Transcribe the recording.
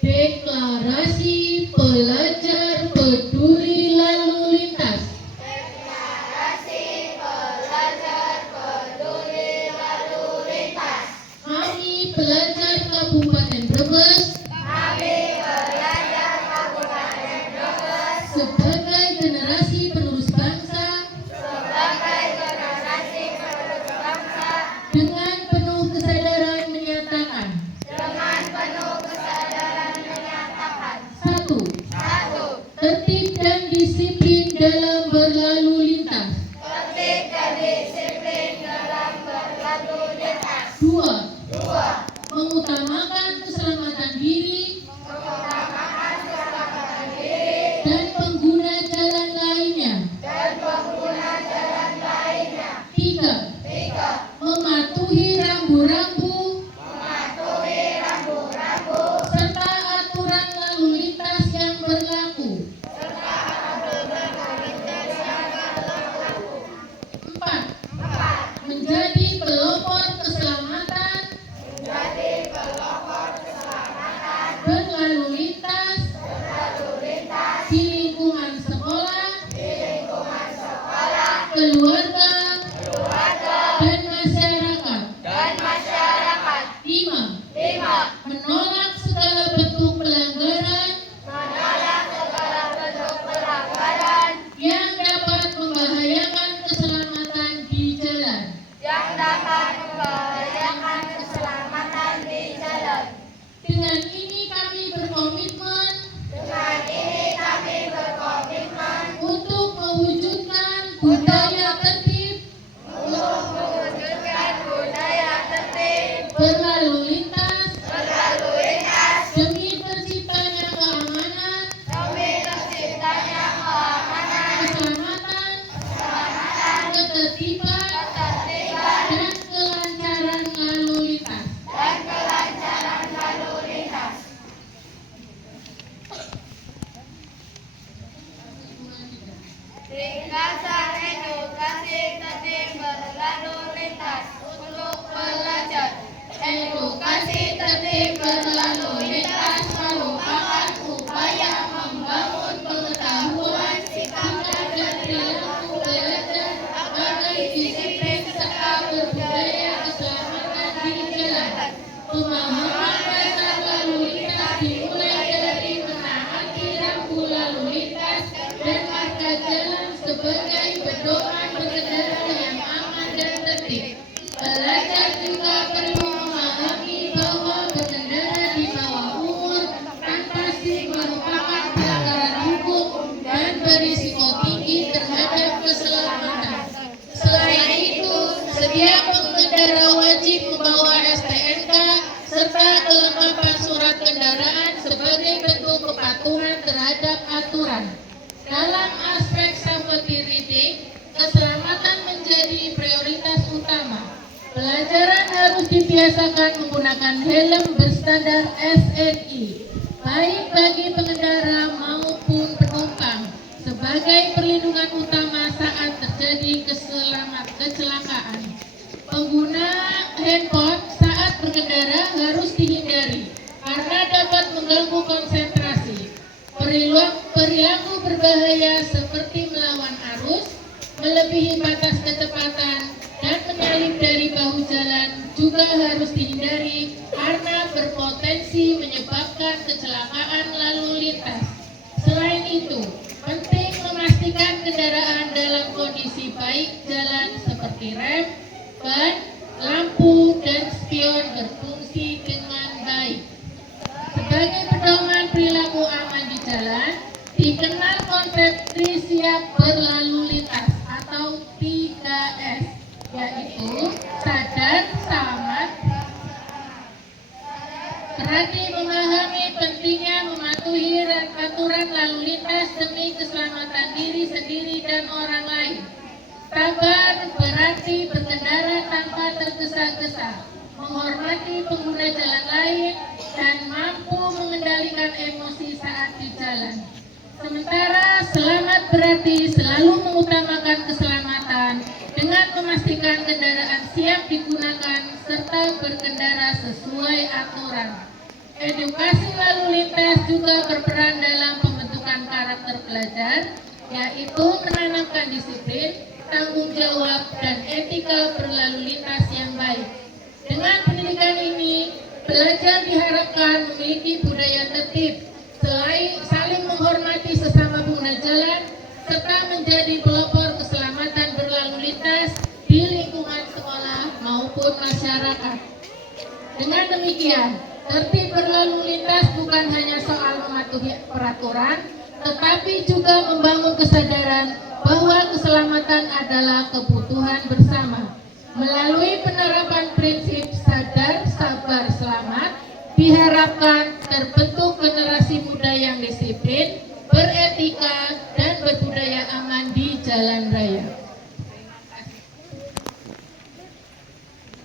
Deklarasi Pelajar Peduli Lalu Lintas. Deklarasi Pelajar Peduli Lalu Lintas. Kami pelajar Kabupaten Brebes Kami pelajar Kabupaten Brebes sebagai generasi penerus bangsa sebagai generasi penerus bangsa dengan penuh kesadaran menyatakan dengan penuh kesadaran menyatakan satu, satu, tertib dan disiplin dalam berlalu lintas. tertib dan disiplin dalam berlalu lintas. Dua, Dua, mengutamakan keselamatan diri mengutamakan keselamatan diri dan pengguna jalan lainnya. dan pengguna jalan lainnya. Tiga, Tiga, mematuhi rambu-rambu mematuhi rambu-rambu serta aturan lalu lintas yang berlaku. serta aturan lalu lintas yang berlaku. Empat, Empat, menjadi pelopor keselamatan menjadi pelopor keselamatan berlalu lintas berlalu lintas di lingkungan sekolah, di lingkungan sekolah, keluarga, keluarga, dan masyarakat. dan masyarakat. Lima, Lima, menolak segala bentuk pelanggaran menolak segala bentuk pelanggaran yang dapat membahayakan keselamatan di jalan. yang dapat membahayakan keselamatan di jalan. Dengan ini kami berkomitmen Dengan ini kami berkomitmen untuk mewujudkan budaya tertib untuk mewujudkan budaya tertib berlalu lintas berlalu lintas demi terciptanya keamanan, demi terciptanya keamanan, keselamatan, keselamatan, ketertiban, ketertiban, dan kelancaran lalu lintas. dan kelancaran lalu lintas. Ringkasan edukasi tertib berlalu lintas untuk pelajar. Edukasi tertib berlalu lintas merupakan upaya membangun pengetahuan, sikap dan perilaku belajar agar disiplin serta berbudaya keselamatan di jalan. Pemahaman dasar lalu lintas dimulai dari menaati rambu lalu lintas dan marka jalan sebagai pedoman berkendara yang aman dan tertib. Pelajar juga perlu memahami bahwa berkendara di bawah umur tanpa SIM merupakan pelanggaran hukum dan berisiko tinggi terhadap keselamatan. Selain itu, setiap pengendara wajib membawa STNK serta kelengkapan surat kendaraan sebagai bentuk kepatuhan terhadap aturan. Dalam aspek safety riding, keselamatan menjadi prioritas utama. Pelajaran harus dibiasakan menggunakan helm berstandar SNI, baik bagi pengendara maupun penumpang, sebagai perlindungan utama saat terjadi kecelakaan. Pengguna handphone saat berkendara harus dihindari karena dapat mengganggu konsentrasi. Perilaku berbahaya seperti melawan arus, melebihi batas kecepatan, dan menyalip dari bahu jalan juga harus dihindari karena berpotensi menyebabkan kecelakaan lalu lintas. Selain itu, penting memastikan kendaraan dalam kondisi baik jalan seperti rem, ban, lampu, dan spion berfungsi dengan baik. Sebagai pedoman perilaku aman di jalan, dikenal konsep Trisiap berlalu lintas atau 3S, yaitu sadar, selamat, berani memahami pentingnya mematuhi aturan lalu lintas demi keselamatan diri sendiri dan orang lain. Sabar berarti berkendara tanpa tergesa-gesa, menghormati pengguna jalan lain, dan mampu mengendalikan emosi saat di jalan. Sementara selamat berarti selalu mengutamakan keselamatan dengan memastikan kendaraan siap digunakan serta berkendara sesuai aturan. Edukasi lalu lintas juga berperan dalam pembentukan karakter pelajar, yaitu menanamkan disiplin, tanggung jawab, dan etika berlalu lintas yang baik. Dengan pendidikan ini, pelajar diharapkan memiliki budaya tertib, saling menghormati sesama pengguna jalan, serta menjadi pelopor keselamatan berlalu lintas di lingkungan sekolah maupun masyarakat. Dengan demikian, tertib berlalu lintas bukan hanya soal mematuhi peraturan, tetapi juga membangun kesadaran bahwa keselamatan adalah kebutuhan bersama. Melalui penerapan prinsip sadar, sabar, selamat, diharapkan terbentuk generasi muda yang disiplin, beretika,